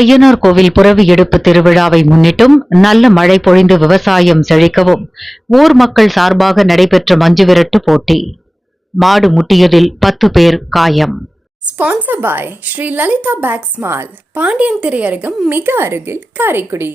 ஐயனார் கோவில் புரவி எடுப்பு திருவிழாவை முன்னிட்டும் நல்ல மழை பொழிந்து விவசாயம் செழிக்கவும் ஊர் மக்கள் சார்பாக நடைபெற்ற மஞ்சுவிரட்டு போட்டி. மாடு முட்டியதில் 10 பேர் காயம். Sponsor by Sri Lalitha bags mall, Pandian திரையரங்கம் மிக அருகில், காரைக்குடி.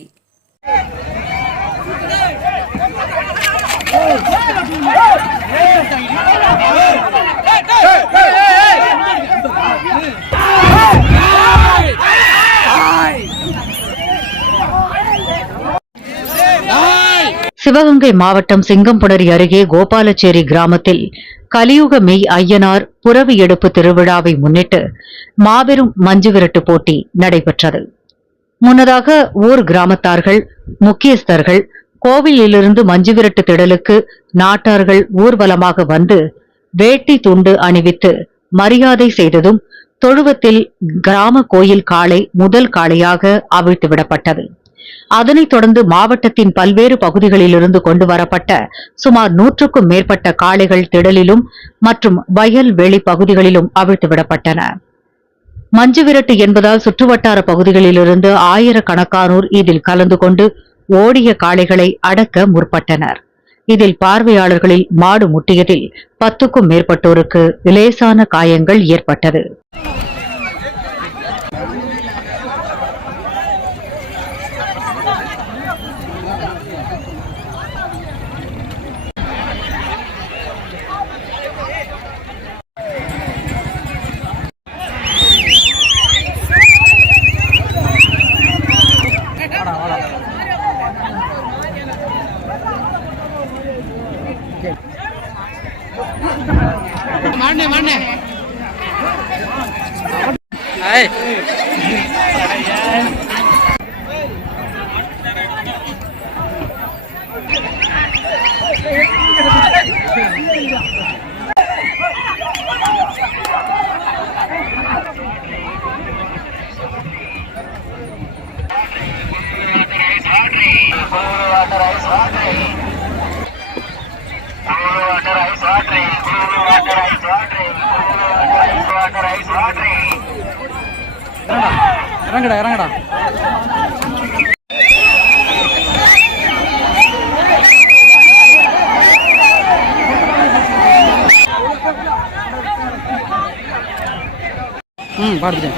சிவகங்கை மாவட்டம் சிங்கம்புணரி அருகே கோபாலச்சேரி கிராமத்தில் கலியுக மெய் ஐயனார் புரவி எடுப்பு திருவிழாவை முன்னிட்டு மாபெரும் மஞ்சுவிரட்டு போட்டி நடைபெற்றது. முன்னதாக ஊர் கிராமத்தார்கள், முக்கியஸ்தர்கள் கோவிலிலிருந்து மஞ்சுவிரட்டு திடலுக்கு நாட்டார்கள் ஊர்வலமாக வந்து வேட்டி துண்டு அணிவித்து மரியாதை செய்ததும் தொழுவத்தில் கிராம கோயில் காளை முதல் காளையாக அவிழ்த்து விடப்பட்டது. அதனைத் தொடர்ந்து மாவட்டத்தின் பல்வேறு பகுதிகளிலிருந்து கொண்டு வரப்பட்ட சுமார் 100க்கும் மேற்பட்ட காளைகள் திடலிலும் மற்றும் வயல் வெளி பகுதிகளிலும் அவிழ்த்து விடப்பட்டன. மஞ்சுவிரட்டு என்பதால் சுற்றுவட்டார பகுதிகளிலிருந்து ஆயிரக்கணக்கானோர் இதில் கலந்து கொண்டு ஓடிய காளைகளை அடக்க முற்பட்டனர். இதில் பார்வையாளர்களில் மாடு முட்டியதில் 10க்கும் மேற்பட்டோருக்கு லேசான காயங்கள் ஏற்பட்டது. मारने இறங்கடா இறங்கடா. பாடுச்சேன்.